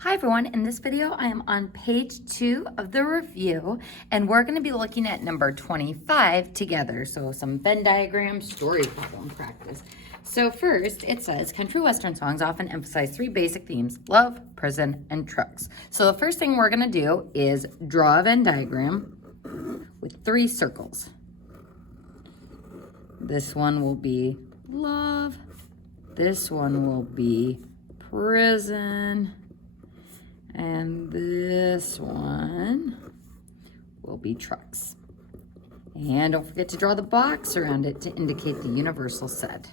Hi everyone, in this video I am on page 2 of the review and we're going to be looking at number 25 together. So some Venn diagram story problem practice. So first it says country western songs often emphasize 3 basic themes: love, prison, and trucks. So the first thing we're going to do is draw a Venn diagram with 3 circles. This one will be love, this one will be prison, and this one will be trucks. And don't forget to draw the box around it to indicate the universal set,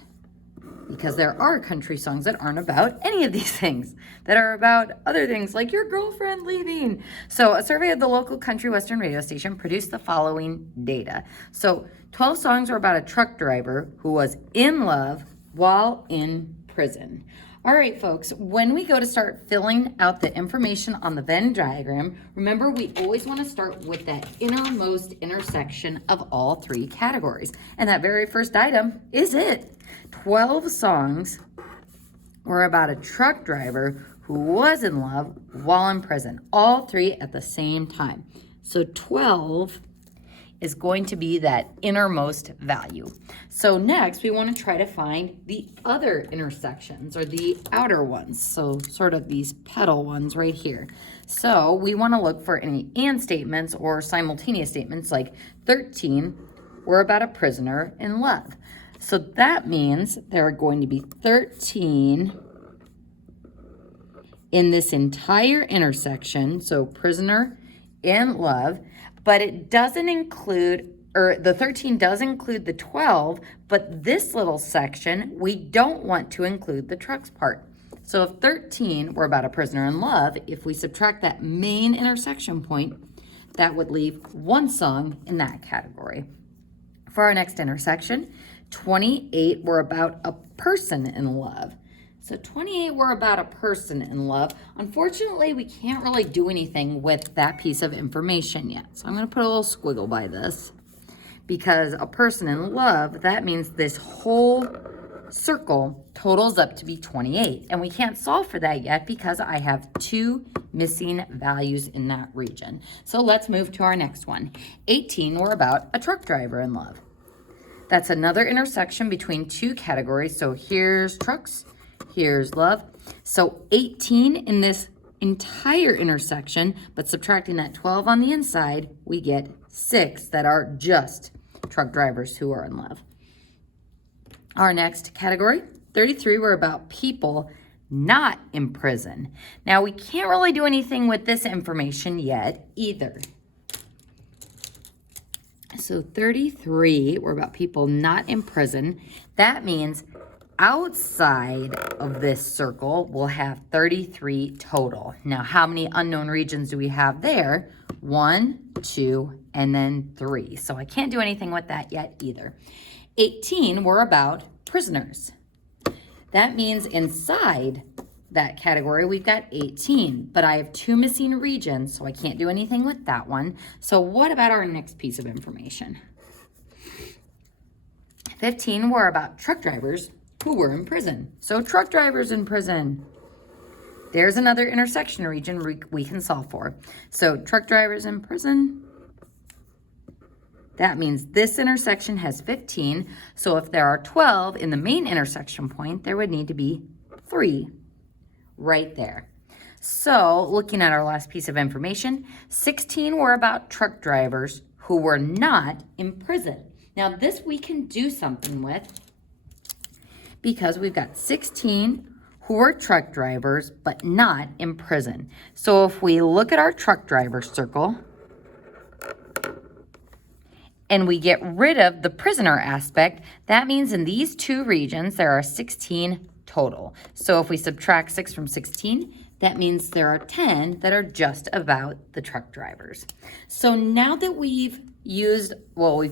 because there are country songs that aren't about any of these things, that are about other things like your girlfriend leaving. So a survey of the local country western radio station produced the following data. So 12 songs were about a truck driver who was in love while in prison. All right, folks, when we go to start filling out the information on the Venn diagram, remember we always want to start with that innermost intersection of all 3 categories. And that very first item is it. 12 songs were about a truck driver who was in love while in prison, all 3 at the same time. So 12 is going to be that innermost value. So next we want to try to find the other intersections, or the outer ones. So sort of these pedal ones right here. So we want to look for any and statements or simultaneous statements, like 13 were about a prisoner in love. So that means there are going to be 13 in this entire intersection. So prisoner in love. But it doesn't include, or the 13 does include the 12, but this little section, we don't want to include the trucks part. So if 13 were about a prisoner in love, if we subtract that main intersection point, that would leave 1 song in that category. For our next intersection, 28 were about a person in love. So 28 were about a person in love. Unfortunately, we can't really do anything with that piece of information yet. So I'm going to put a little squiggle by this, because a person in love, that means this whole circle totals up to be 28. And we can't solve for that yet because I have 2 missing values in that region. So let's move to our next one. 18 were about a truck driver in love. That's another intersection between 2 categories. So here's trucks, here's love. So 18 in this entire intersection, but subtracting that 12 on the inside, we get 6 that are just truck drivers who are in love. Our next category, 33, were about people not in prison. Now we can't really do anything with this information yet either. So 33 were about people not in prison. That means outside of this circle, we'll have 33 total. Now, how many unknown regions do we have there? 1, 2, and then 3. So I can't do anything with that yet either. 18 were about prisoners. That means inside that category, we've got 18, but I have 2 missing regions, so I can't do anything with that one. So what about our next piece of information? 15 were about truck drivers who were in prison. So truck drivers in prison. There's another intersection region we can solve for. So truck drivers in prison. That means this intersection has 15. So if there are 12 in the main intersection point, there would need to be 3 right there. So looking at our last piece of information, 16 were about truck drivers who were not in prison. Now this we can do something with, because we've got 16 who are truck drivers but not in prison. So if we look at our truck driver circle and we get rid of the prisoner aspect, that means in these 2 regions there are 16 total. So if we subtract 6 from 16, that means there are 10 that are just about the truck drivers. So now that we've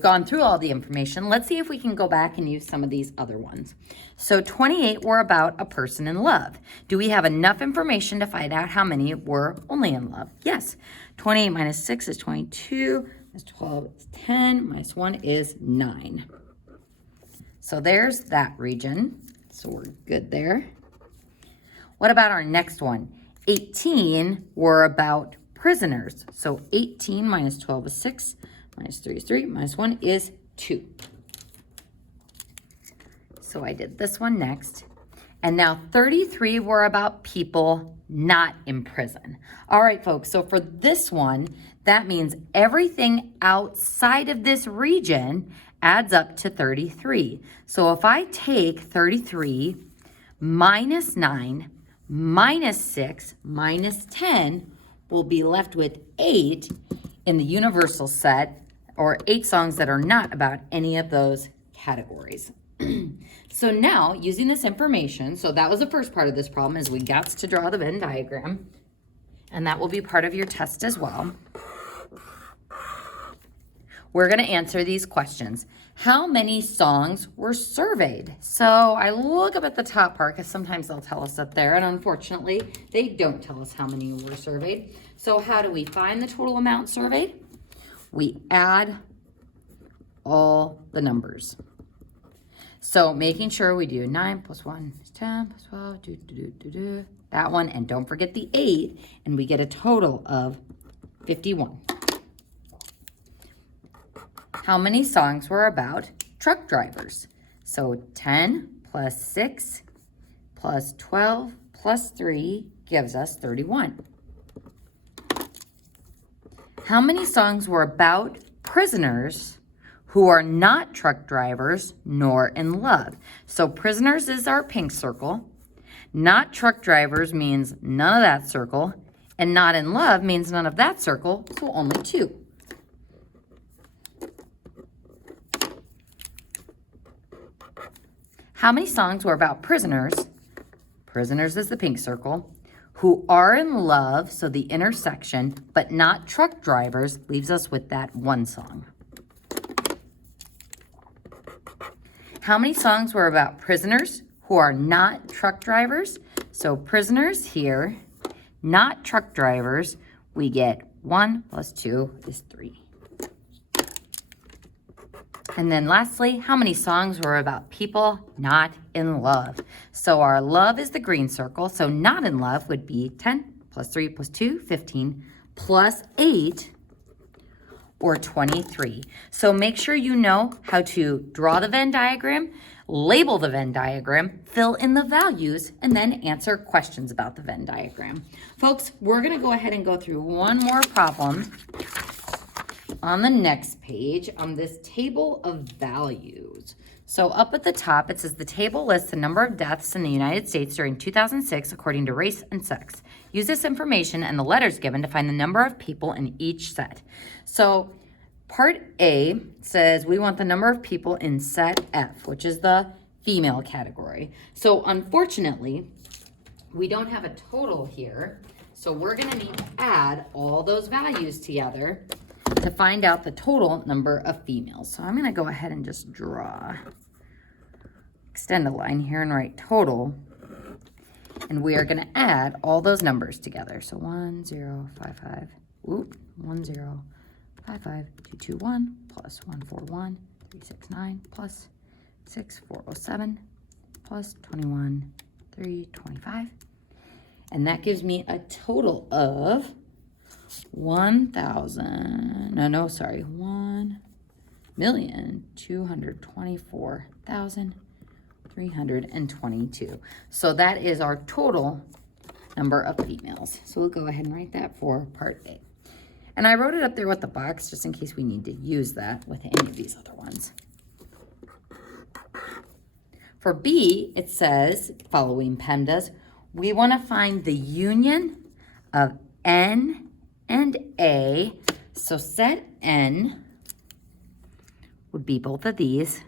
gone through all the information, let's see if we can go back and use some of these other ones. So 28 were about a person in love. Do we have enough information to find out how many were only in love? Yes. 28 minus 6 is 22, minus 12 is 10, minus 1 is 9. So there's that region. So we're good there. What about our next one? 18 were about prisoners. So 18 minus 12 is 6, minus 3 is 3, minus 1 is 2. So I did this one next. And now 33 were about people not in prison. All right, folks, so for this one, that means everything outside of this region adds up to 33. So if I take 33 minus 9 minus 6 minus 10, we'll be left with 8 in the universal set, or 8 songs that are not about any of those categories. So now, using this information, so that was the first part of this problem, is we got to draw the Venn diagram, and that will be part of your test as well. We're going to answer these questions. How many songs were surveyed? So I look up at the top part, because sometimes they'll tell us up there, and unfortunately, they don't tell us how many were surveyed. So how do we find the total amount surveyed? We add all the numbers. So making sure we do 9 plus 1 is 10 plus 12, that one, and don't forget the 8, and we get a total of 51. How many songs were about truck drivers? So 10 plus 6 plus 12 plus 3 gives us 31. How many songs were about prisoners who are not truck drivers nor in love? So prisoners is our pink circle. Not truck drivers means none of that circle. And not in love means none of that circle, so only 2. How many songs were about prisoners? Prisoners is the pink circle. Who are in love, so the intersection, but not truck drivers, leaves us with that 1 song. How many songs were about prisoners who are not truck drivers? So prisoners here, not truck drivers, we get 1 plus 2 is 3. And then lastly, how many songs were about people not in love? So our love is the green circle, so not in love would be 10 plus 3 plus 2, 15, plus 8, or 23. So make sure you know how to draw the Venn diagram, label the Venn diagram, fill in the values, and then answer questions about the Venn diagram. Folks, we're gonna go ahead and go through one more problem on the next page on this table of values. So up at the top, it says the table lists the number of deaths in the United States during 2006 according to race and sex. Use this information and the letters given to find the number of people in each set. So part A says we want the number of people in set F, which is the female category. So unfortunately, we don't have a total here. So we're gonna need to add all those values together to find out the total number of females. So I'm gonna go ahead and just extend a line here and write total. And we are gonna add all those numbers together. So 1055, 221 plus 141, 369 plus 6407 plus 21, 325. And that gives me a total of 1,224,322. So that is our total number of females. So we'll go ahead and write that for part A. And I wrote it up there with the box just in case we need to use that with any of these other ones. For B, it says, following PEMDAS, we want to find the union of N and A. So set N would be both of these.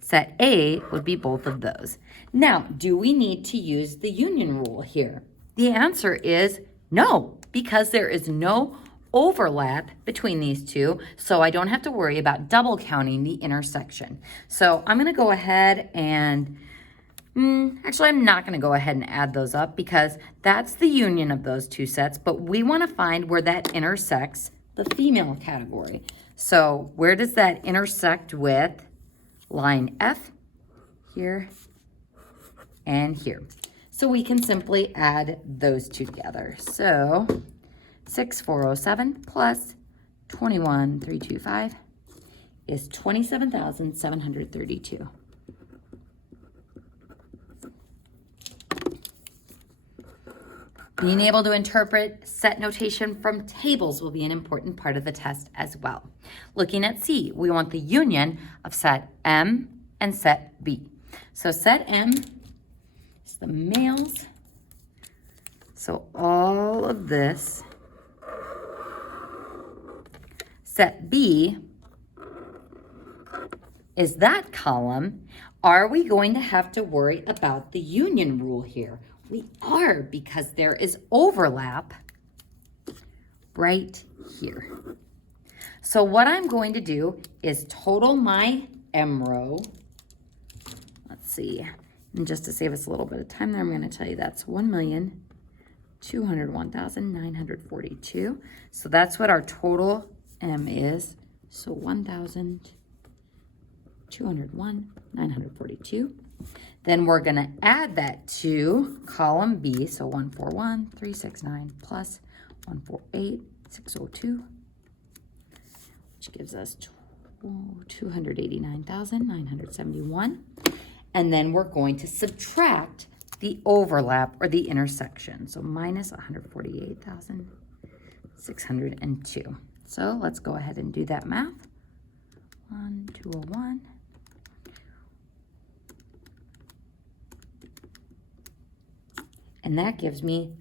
Set A would be both of those. Now, do we need to use the union rule here? The answer is no, because there is no overlap between these two, so I don't have to worry about double counting the intersection. So I'm going to go ahead and, actually I'm not going to go ahead and add those up because that's the union of those two sets, but we want to find where that intersects the female category. So where does that intersect with line F, here, and here? So So we can simply add those two together. So 6,407 plus 21,325 is 27,732. Being able to interpret set notation from tables will be an important part of the test as well. Looking at C, we want the union of set M and set B. So set M is the males. So all of this. Set B is that column. Are we going to have to worry about the union rule here? We are, because there is overlap right here. So what I'm going to do is total my M row. Let's see. And just to save us a little bit of time there, I'm going to tell you that's 1,201,942. So that's what our total M is. So 1,201,942. Then we're going to add that to column B. So 141,369 plus 148,602, which gives us 289,971. And then we're going to subtract the overlap or the intersection. So minus 148,602. So let's go ahead and do that math. 1,201. And that gives me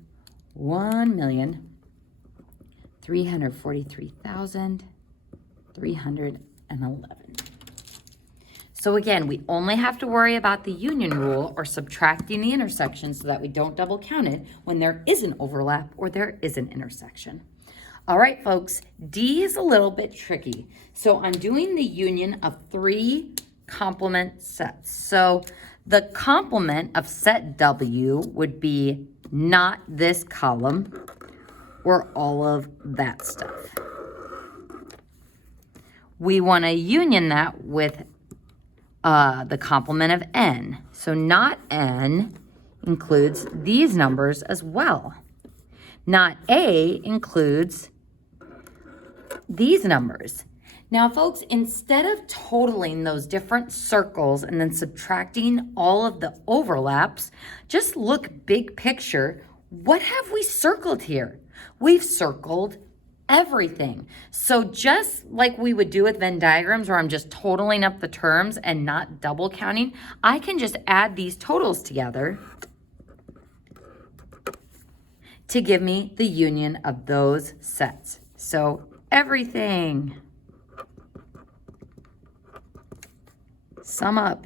1,343,311. So again, we only have to worry about the union rule or subtracting the intersection so that we don't double count it when there is an overlap or there is an intersection. All right, folks, D is a little bit tricky. So I'm doing the union of 3 complement sets. So the complement of set W would be not this column or all of that stuff. We want to union that with the complement of N. So not N includes these numbers as well. Not A includes these numbers. Now, folks, instead of totaling those different circles and then subtracting all of the overlaps, just look big picture. What have we circled here? We've circled everything. So just like we would do with Venn diagrams where I'm just totaling up the terms and not double counting, I can just add these totals together to give me the union of those sets. So everything. Sum up.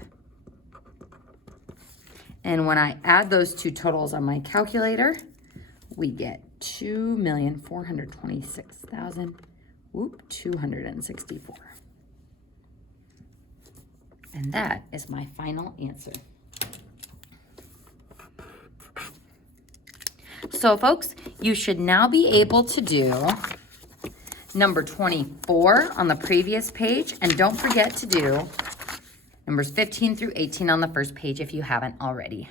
And when I add those two totals on my calculator, we get 2,426,264. And that is my final answer. So folks, you should now be able to do number 24 on the previous page, and don't forget to do numbers 15 through 18 on the first page if you haven't already.